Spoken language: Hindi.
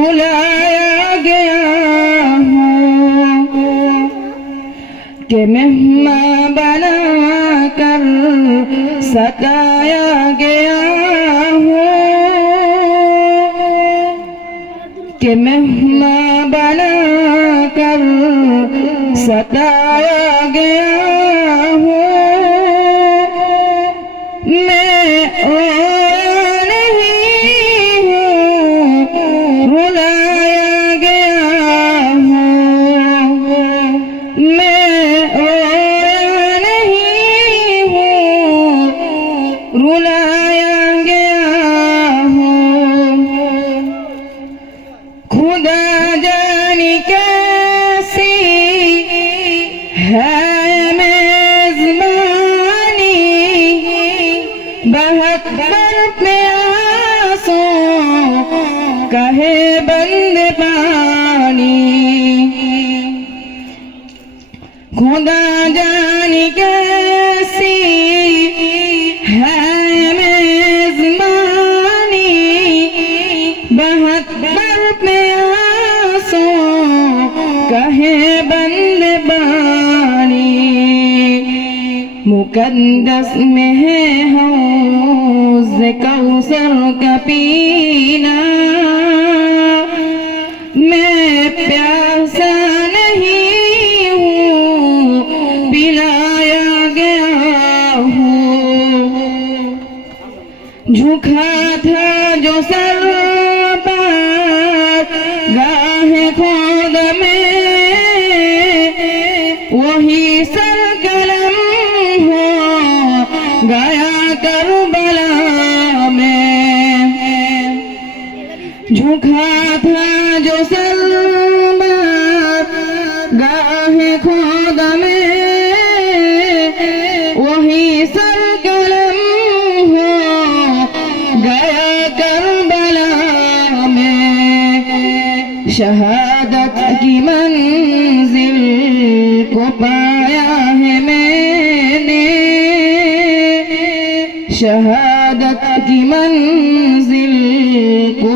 बुलाया गया हूँ कि मेहमान बना कर सताया गया हूँ कि मेहमान बना कर सताया गया हूँ मैं नहीं हूँ रुलाया गया हूँ मैं नहीं हूँ रुलाया गया हूँ खुदा जाने कैसी है बहुत प्यासों कहे बंद पानी खुदा जाने कैसी है मेजबानी बहुत प्यासों कहे बंद पानी मुकद्दस में है हौज़ कौसर का पीना मैं प्यासा नहीं हूँ पिलाया गया हूँ झुका था जो सर पर गाहे खुद में वही सर कलम गया करबला में झुका था जो सलमान गाहे खुद में वही सर कलम हो गया करबला में शहादत की मंजिल को पाया है मैंने शहादत की मंजिल को